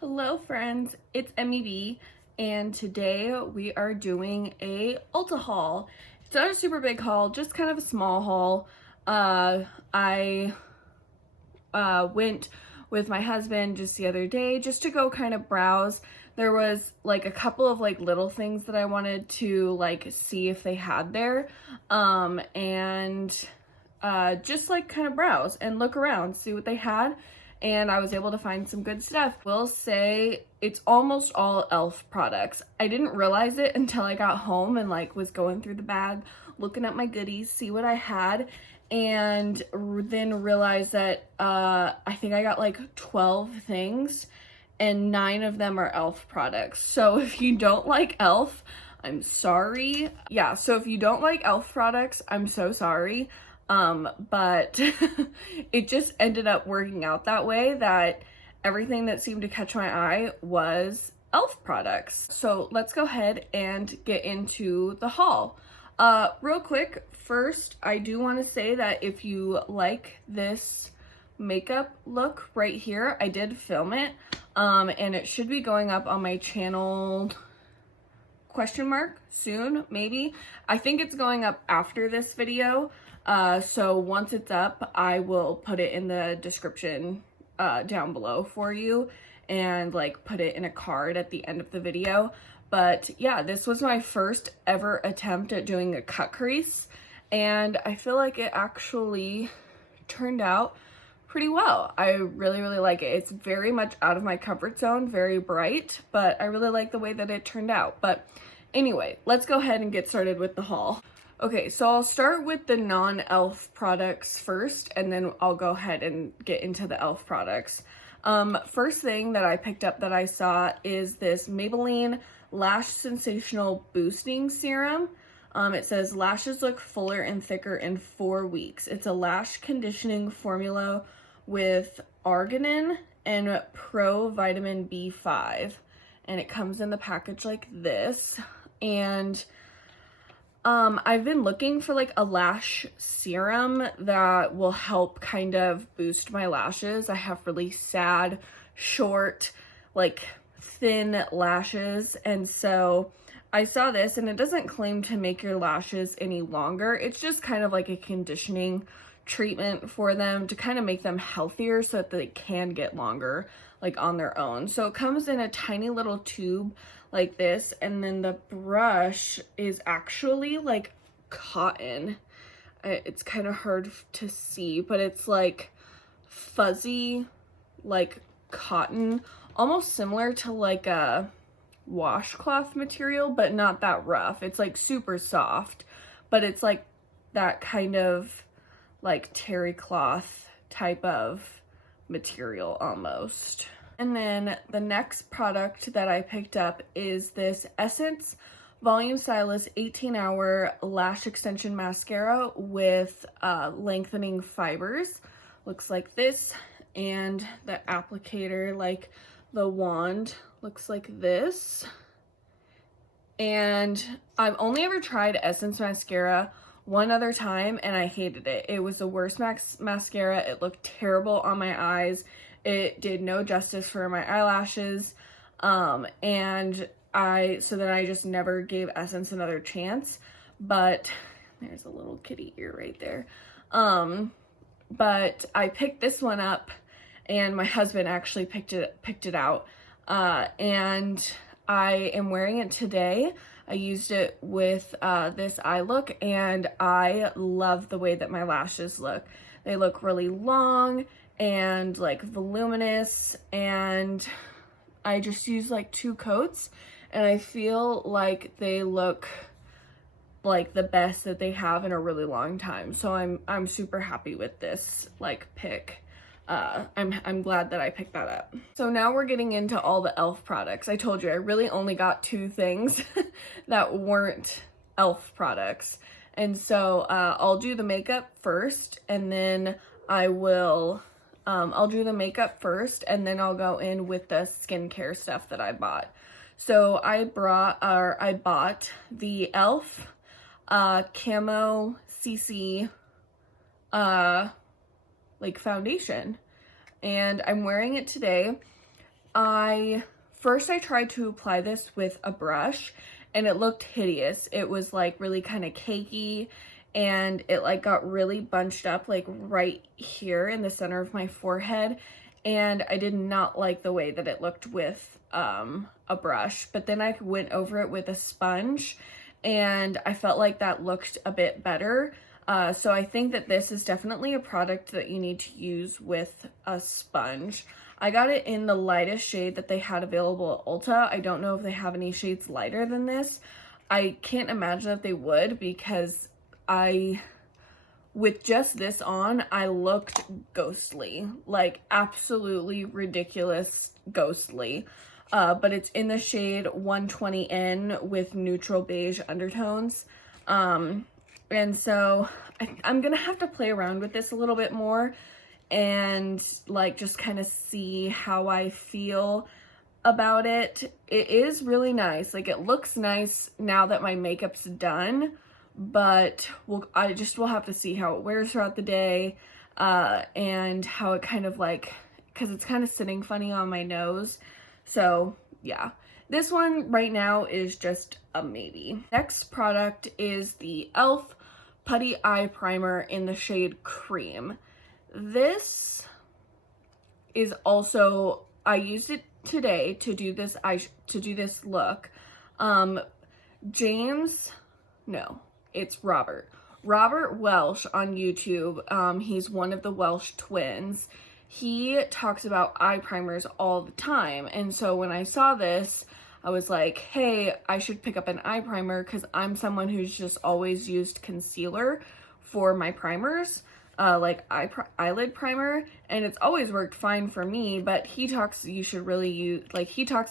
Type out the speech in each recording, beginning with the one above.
Hello friends, it's MEB and today we are doing a Ulta haul. It's not a super big haul, just kind of a small haul. I went with my husband just the other day just to go kind of browse. There was like a couple of like little things that I wanted to like see if they had there, and just like kind of browse and look around, see what they had. And I was able to find some good stuff. Will say it's almost all e.l.f. products. I didn't realize it until I got home and like was going through the bag, looking at my goodies, see what I had, and then realized that I think I got like 12 things and 9 of them are e.l.f. products. So if you don't like e.l.f., I'm sorry. Yeah, so if you don't like e.l.f. products, I'm so sorry. But it just ended up working out that way, that everything that seemed to catch my eye was e.l.f. products. So let's go ahead and get into the haul. Real quick, first, I do want to say that if you like this makeup look right here, I did film it, and it should be going up on my channel soon, maybe. I think it's going up after this video. So once it's up, I will put it in the description down below for you and like put it in a card at the end of the video. But yeah, this was my first ever attempt at doing a cut crease, and I feel like it actually turned out pretty well. I really like it. It's very much out of my comfort zone, very bright, but I really like the way that it turned out. But anyway, let's go ahead and get started with the haul. Okay, so I'll start with the non-e.l.f. products first, and then I'll go ahead and get into the e.l.f. products. First thing that I picked up that I saw is this Maybelline Lash Sensational Boosting Serum. It says lashes look fuller and thicker in 4 weeks. It's a lash conditioning formula with arginine and pro vitamin B5, and it comes in the package like this. And I've been looking for like a lash serum that will help kind of boost my lashes. I have really sad, short, like thin lashes, and so I saw this, and it doesn't claim to make your lashes any longer. It's just kind of like a conditioning treatment for them to kind of make them healthier so that they can get longer like on their own. So it comes in a tiny little tube like this, and then the brush is actually like cotton. It's kind of hard to see, but it's like fuzzy like cotton, almost similar to like a washcloth material, but not that rough. It's like super soft, but it's like that kind of like terry cloth type of material almost. And then the next product that I picked up is this Essence Volume Stylist 18-Hour Lash Extension Mascara with lengthening fibers. Looks like this, and the applicator, like the wand, looks like this. And I've only ever tried Essence mascara one other time, and I hated it. It was the worst mascara. It looked terrible on my eyes. It did no justice for my eyelashes, and I just never gave Essence another chance. But there's a little kitty ear right there. But I picked this one up, and my husband actually picked it out, and I am wearing it today. I used it with this eye look, and I love the way that my lashes look. They look really long and like voluminous, and I just use like 2 coats, and I feel like they look like the best that they have in a really long time. So I'm super happy with this like pick. I'm glad that I picked that up. So now we're getting into all the e.l.f. products. I told you I really only got 2 things that weren't e.l.f. products. And so I'll do the makeup first, and then I'll do the makeup first, and then I'll go in with the skincare stuff that I bought. So I bought the e.l.f. Camo CC like foundation, and I'm wearing it today. First I tried to apply this with a brush and it looked hideous. It was like really kind of cakey and it like got really bunched up like right here in the center of my forehead, and I did not like the way that it looked with a brush. But then I went over it with a sponge and I felt like that looked a bit better. So I think that this is definitely a product that you need to use with a sponge. I got it in the lightest shade that they had available at Ulta. I don't know if they have any shades lighter than this. I can't imagine that they would, because with just this on, I looked ghostly, like absolutely ridiculous ghostly. But it's in the shade 120N with neutral beige undertones. And so I'm gonna have to play around with this a little bit more and like just kind of see how I feel about it. It is really nice. Like, it looks nice now that my makeup's done, but I just will have to see how it wears throughout the day, and how it kind of like, because it's kind of sitting funny on my nose. So yeah, this one right now is just a maybe. Next product is the e.l.f. Putty Eye Primer in the shade Cream. This is also, I used it today to do this look. It's Robert Welsh on YouTube. He's one of the Welsh twins. He talks about eye primers all the time, and so when I saw this, I was like, hey, I should pick up an eye primer, because I'm someone who's just always used concealer for my primers, like eyelid primer, and it's always worked fine for me. But he talks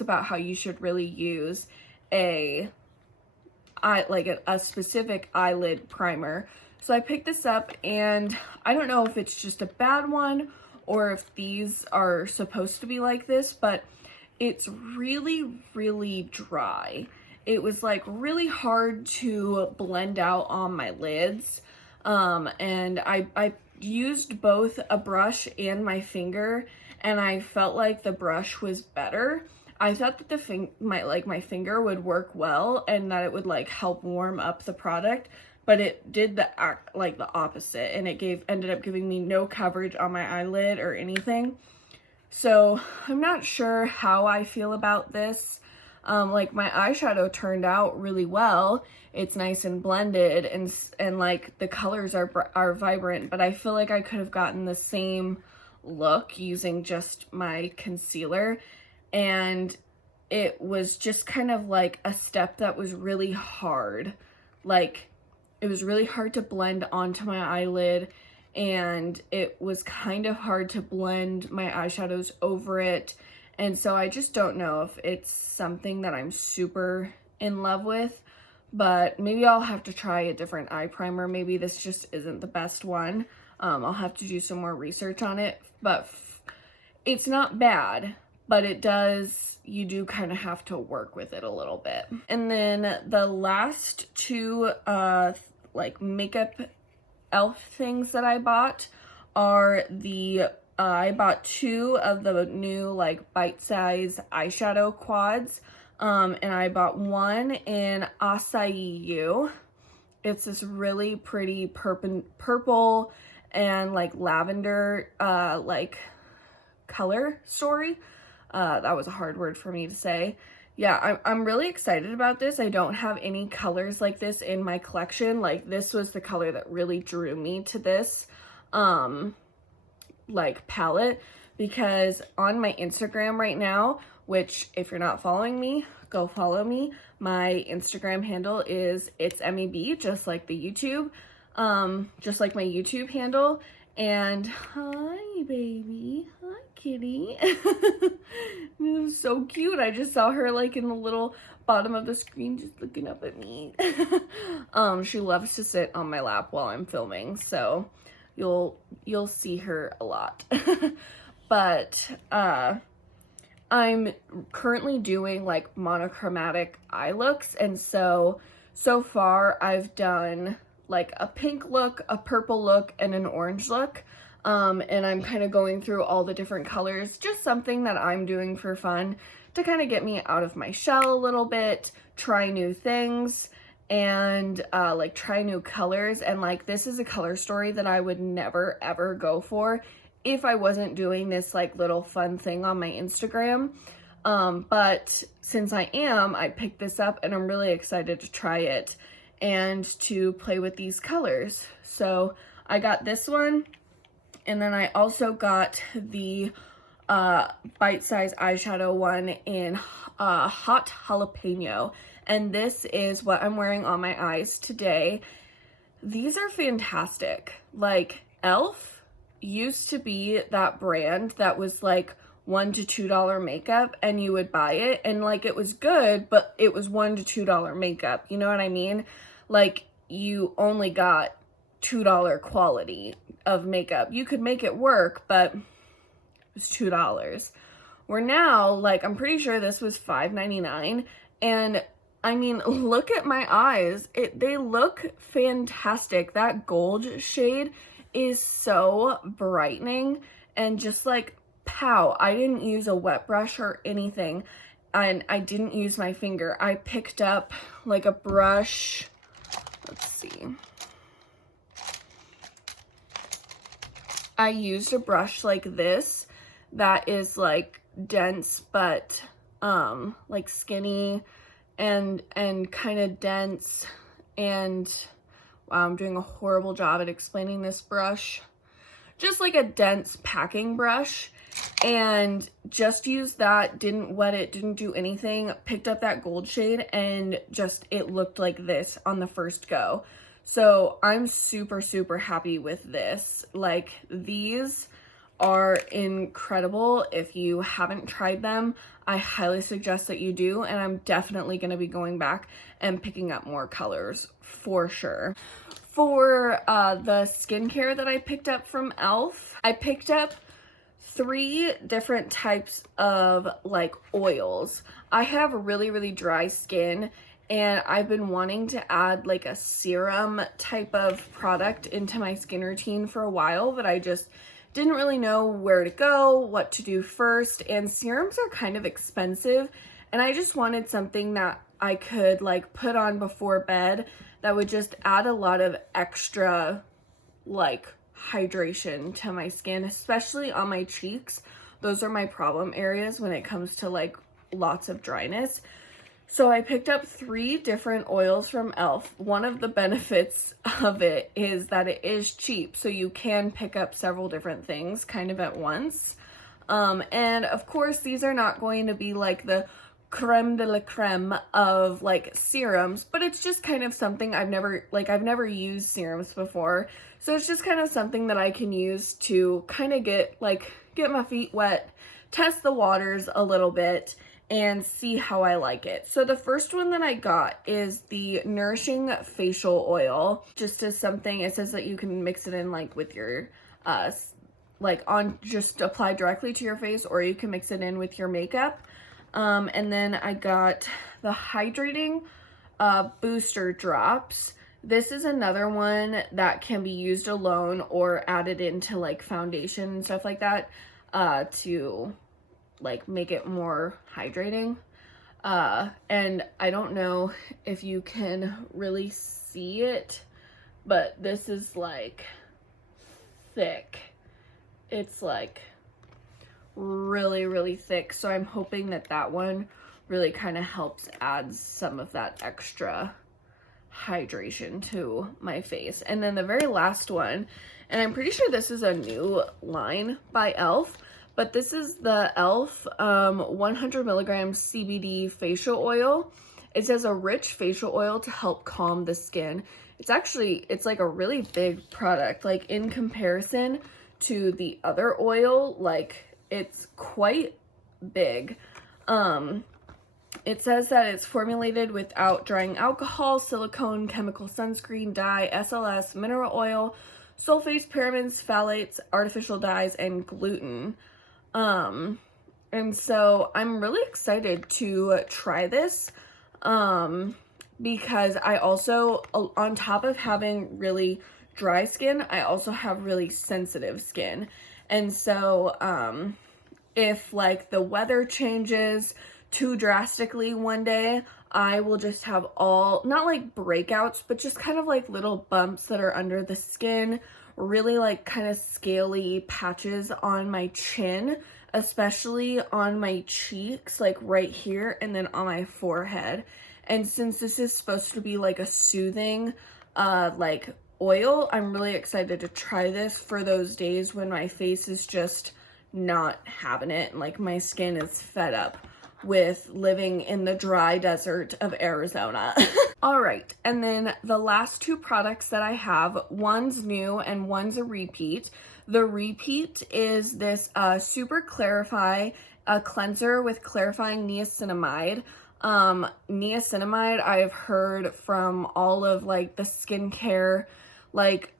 about how you should really use a specific eyelid primer. So I picked this up, and I don't know if it's just a bad one or if these are supposed to be like this, but it's really, really dry. It was like really hard to blend out on my lids. And I used both a brush and my finger, and I felt like the brush was better. I thought that my finger would work well and that it would like help warm up the product, but it did the opposite, and it ended up giving me no coverage on my eyelid or anything. So I'm not sure how I feel about this. Like, my eyeshadow turned out really well. It's nice and blended, and like the colors are vibrant, but I feel like I could have gotten the same look using just my concealer, and it was just kind of like a step that was really hard. Like, it was really hard to blend onto my eyelid, and it was kind of hard to blend my eyeshadows over it. And so I just don't know if it's something that I'm super in love with, but maybe I'll have to try a different eye primer. Maybe this just isn't the best one. I'll have to do some more research on it, but it's not bad, but you do kind of have to work with it a little bit. And then the last two makeup e.l.f. things that I bought are I bought 2 of the new like bite-size eyeshadow quads, and I bought one in Acai You. It's this really pretty purple and like lavender color story. That was a hard word for me to say. Yeah, I'm really excited about this. I don't have any colors like this in my collection. Like, this was the color that really drew me to this palette, because on my Instagram right now, which if you're not following me, go follow me. My Instagram handle is itsmeb, just like the YouTube, just like my YouTube handle. And hi baby, hi kitty. It was so cute. I just saw her like in the little bottom of the screen just looking up at me. She loves to sit on my lap while I'm filming, so you'll see her a lot. But I'm currently doing like monochromatic eye looks, and so far I've done like a pink look, a purple look, and an orange look. And I'm kind of going through all the different colors, just something that I'm doing for fun to kind of get me out of my shell a little bit, try new things, and like try new colors. And like, this is a color story that I would never ever go for if I wasn't doing this like little fun thing on my Instagram. But since I am, I picked this up and I'm really excited to try it and to play with these colors. So I got this one, and then I also got the bite-size eyeshadow one in Hot Jalapeno. And this is what I'm wearing on my eyes today. These are fantastic. Like, e.l.f. used to be that brand that was like $1 to $2 makeup, and you would buy it and like it was good, but it was $1 to $2 makeup. You know what I mean? Like, you only got $2 quality of makeup. You could make it work, but it was $2. Where now, like, I'm pretty sure this was $5.99, and I mean, look at my eyes. They look fantastic. That gold shade is so brightening, and just like, pow, I didn't use a wet brush or anything, and I didn't use my finger. I picked up like a brush. Let's see. I used a brush like this that is like dense but like skinny and kind of dense, and wow, I'm doing a horrible job at explaining this brush. Just like a dense packing brush, and just used that, didn't wet it, didn't do anything, picked up that gold shade, and just it looked like this on the first go. So I'm super happy with this. Like, these are incredible. If you haven't tried them, I highly suggest that you do, and I'm definitely going to be going back and picking up more colors for sure. For the skincare that I picked up from e.l.f., I picked up 3 different types of like oils. I have really dry skin, and I've been wanting to add like a serum type of product into my skin routine for a while, but I just didn't really know where to go, what to do first, and serums are kind of expensive, and I just wanted something that I could like put on before bed that would just add a lot of extra like hydration to my skin, especially on my cheeks. Those are my problem areas when it comes to like lots of dryness. So I picked up 3 different oils from e.l.f. One of the benefits of it is that it is cheap, so you can pick up several different things kind of at once. And of course, these are not going to be like the creme de la creme of like serums, but it's just kind of something I've never used serums before. So it's just kind of something that I can use to kind of get my feet wet, test the waters a little bit, and see how I like it. So the first one that I got is the Nourishing Facial Oil. Just as something, it says that you can mix it in like with your, just apply directly to your face, or you can mix it in with your makeup. And then I got the Hydrating Booster Drops. This is another one that can be used alone or added into like foundation and stuff like that to like make it more hydrating. And I don't know if you can really see it, but this is like thick. It's like really thick, so I'm hoping that that one really kind of helps add some of that extra hydration to my face. And then the very last one, and I'm pretty sure this is a new line by e.l.f., but this is the e.l.f. 100 milligrams CBD facial oil. It says a rich facial oil to help calm the skin. It's like a really big product. Like, in comparison to the other oil, like, it's quite big. It says that it's formulated without drying alcohol, silicone, chemical sunscreen, dye, SLS, mineral oil, sulfates, parabens, phthalates, artificial dyes, and gluten. And so I'm really excited to try this, because I also, on top of having really dry skin, I also have really sensitive skin. And so if like the weather changes too drastically one day, I will just have all, not like breakouts, but just kind of like little bumps that are under the skin, really like kind of scaly patches on my chin, especially on my cheeks, like right here, and then on my forehead. And since this is supposed to be like a soothing like oil, I'm really excited to try this for those days when my face is just not having it and like my skin is fed up with living in the dry desert of Arizona. All right, and then the last two products that I have, one's new and one's a repeat. The repeat is this Super Clarify cleanser with clarifying niacinamide. Niacinamide, I've heard from all of like the skincare like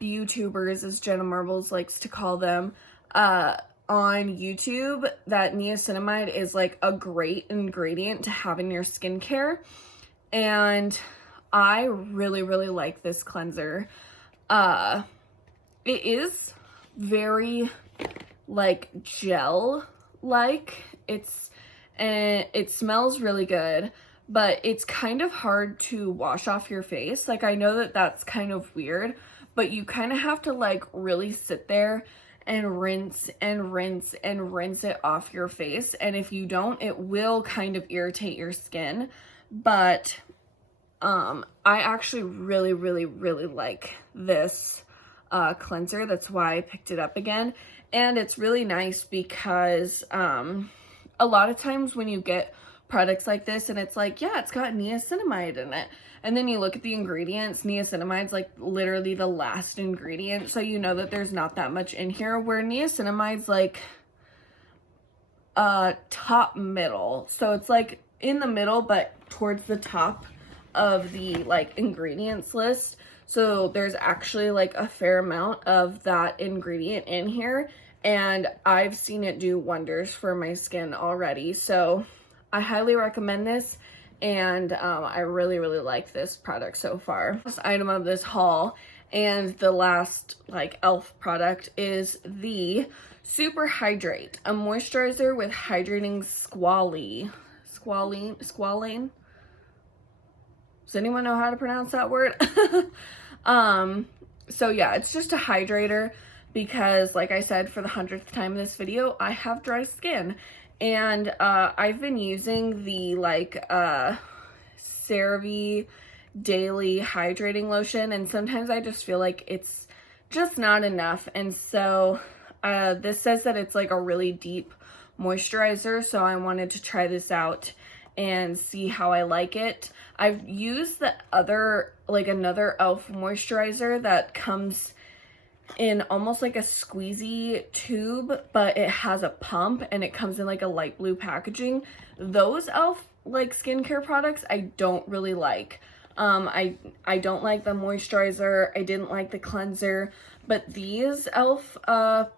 YouTubers, as Jenna Marbles likes to call them, on YouTube, that niacinamide is like a great ingredient to have in your skincare. And I really, really like this cleanser. It is very like gel-like. It smells really good, but it's kind of hard to wash off your face. Like, I know that that's kind of weird, but you kind of have to like really sit there and rinse and rinse and rinse it off your face. And if you don't, it will kind of irritate your skin. But I actually really, really, really like this cleanser. That's why I picked it up again. And it's really nice because a lot of times when you get products like this and it's like, yeah, it's got niacinamide in it, and then you look at the ingredients, niacinamide's like literally the last ingredient, so you know that there's not that much in here, where niacinamide's like top middle, so it's like in the middle but towards the top of the like ingredients list. So there's actually like a fair amount of that ingredient in here, and I've seen it do wonders for my skin already. So I highly recommend this, and I really, really like this product so far. Last item of this haul, and the last like e.l.f. product, is the Super Hydrate, a moisturizer with hydrating squalene. Does anyone know how to pronounce that word? So yeah, it's just a hydrator because, like I said, for the 100th time in this video, I have dry skin. And I've been using the like CeraVe daily hydrating lotion, and sometimes I just feel like it's just not enough. And so this says that it's like a really deep moisturizer, so I wanted to try this out and see how I like it. I've used the other, like another e.l.f. moisturizer that comes in almost like a squeezy tube, but it has a pump and it comes in like a light blue packaging. Those e.l.f. like skincare products I don't really like. I don't like the moisturizer, I didn't like the cleanser, but these e.l.f.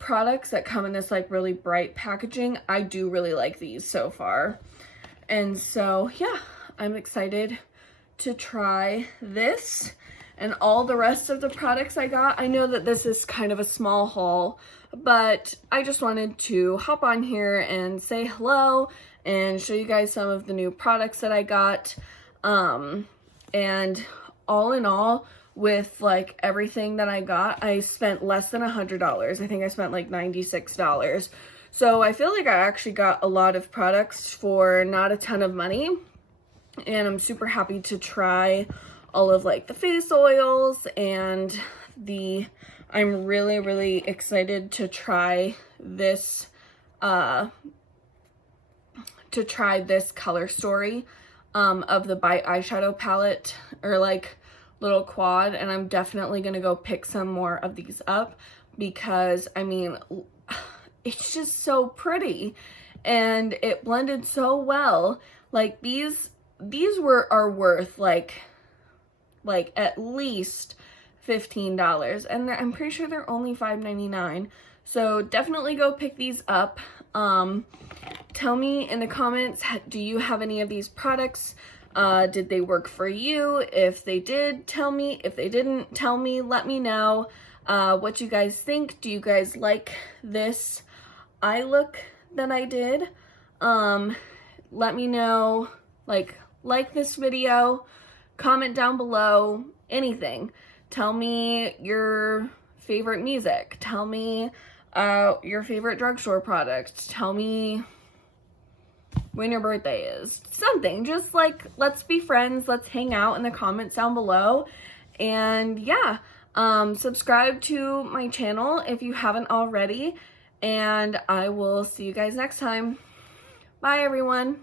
Products that come in this like really bright packaging, I do really like these so far. And so yeah, I'm excited to try this and all the rest of the products I got. I know that this is kind of a small haul, but I just wanted to hop on here and say hello and show you guys some of the new products that I got. And all in all, with like everything that I got, I spent less than $100. I think I spent like $96. So I feel like I actually got a lot of products for not a ton of money, and I'm super happy to try all of like the face oils, and I'm really, really excited to try this color story of the Bite eyeshadow palette, or like little quad, and I'm definitely gonna go pick some more of these up because I mean, it's just so pretty and it blended so well. Like these are worth like at least $15, and I'm pretty sure they're only $5.99. So definitely go pick these up. Tell me in the comments, do you have any of these products? Did they work for you? If they did, tell me. If they didn't, tell me. Let me know what you guys think. Do you guys like this eye look that I did? Let me know, like this video, comment down below, anything. Tell me your favorite music. Tell me your favorite drugstore product. Tell me when your birthday is. Something. Just like, let's be friends. Let's hang out in the comments down below. And yeah, subscribe to my channel if you haven't already. And I will see you guys next time. Bye, everyone.